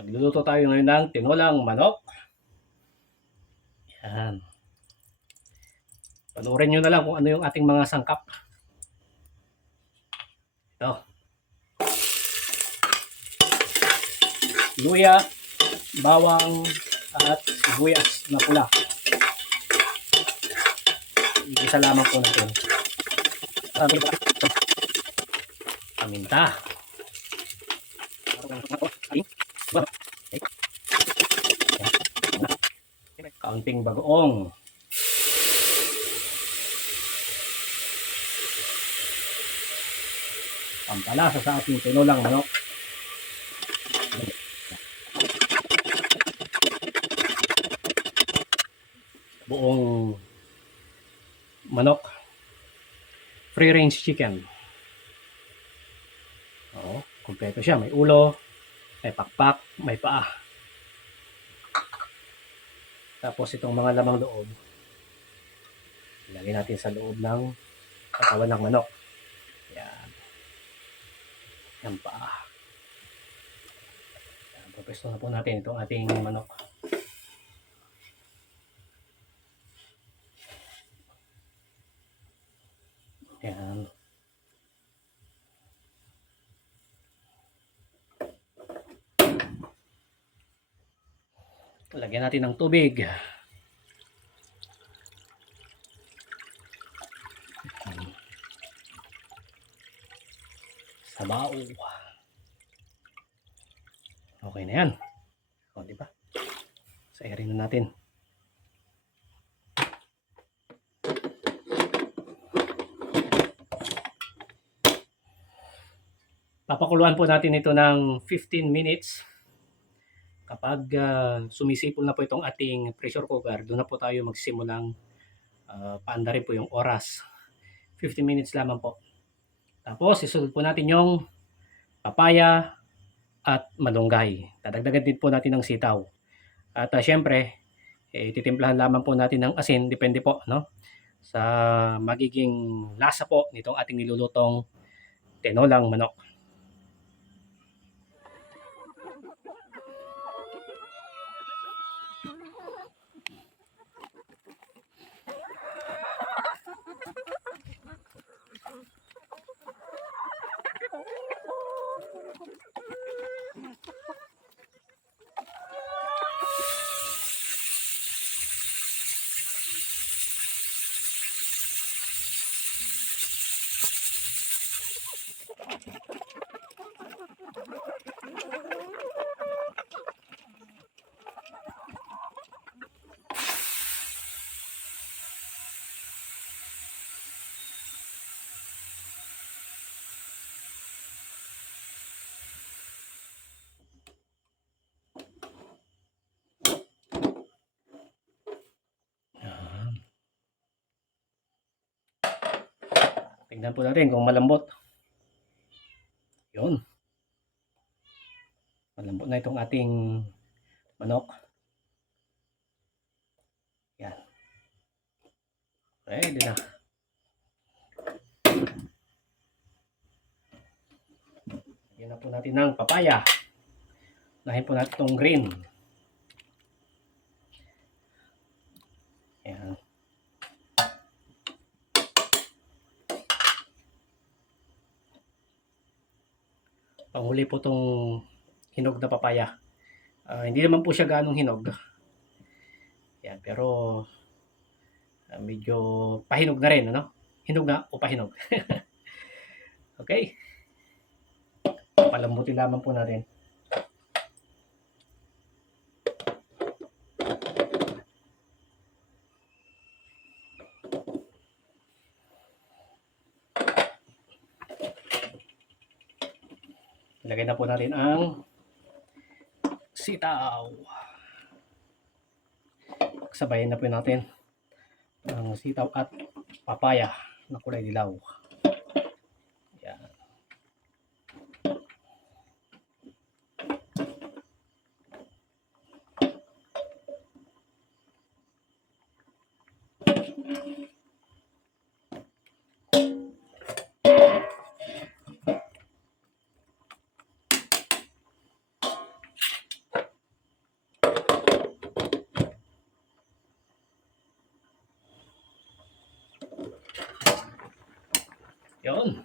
Magluluto tayo ngayon ng tinolang manok. Yan. Panoorin nyo na lang kung ano yung ating mga sangkap. Ito. Luya, bawang, at sibuyas na pula. Isa lamang po natin. Paminta. Kaunting bagoong. Pampalasa sa ating tinolang manok. Buong manok. Free range chicken. Oo, kompleto siya. May ulo, may pakpak, may paa. Tapos itong mga lamang loob, ilagay natin sa loob ng katawan ng manok. Yan. Yan paa. Yan, papesto na po natin itong ating manok. Yan. Lagyan natin ng tubig. Sabaw. Okay na yan. O, diba? So, airin na natin. Papakuluan po natin ito ng 15 minutes. Kapag sumisipol na po itong ating pressure cooker, doon na po tayo magsimulang paandarin po yung oras. 15 minutes lamang po. Tapos, isunod po natin yung papaya at malunggay. Dadagdagan din po natin ng sitaw. At syempre, titimplahan lamang po natin ng asin. Depende po, no? Sa magiging lasa po nitong ating nilulutong tinolang manok. Tingnan po natin kung malambot. Yun. Malambot na itong ating manok. Yan. Ready na. Lagyan na po natin ng papaya. Unahin po natin itong green. Yan. Panghuli po itong hinog na papaya. Hindi naman po siya ganong hinog. Yan, pero medyo pahinog na rin, ano? Hinog na o pahinog. Okay. Palambutin lamang po natin. Ilagay na po natin ang sitaw. Sabayin na po natin ang sitaw at papaya na kulay dilaw. Yan. Yun.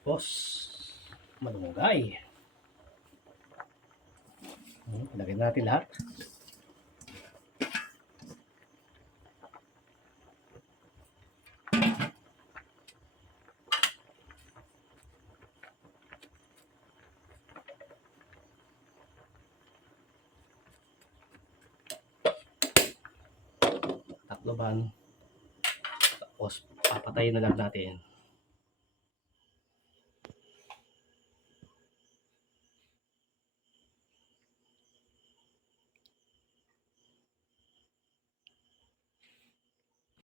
Tapos, malunggay. Ilagay natin lahat. Takloban. Tapos, papatayin na lang natin.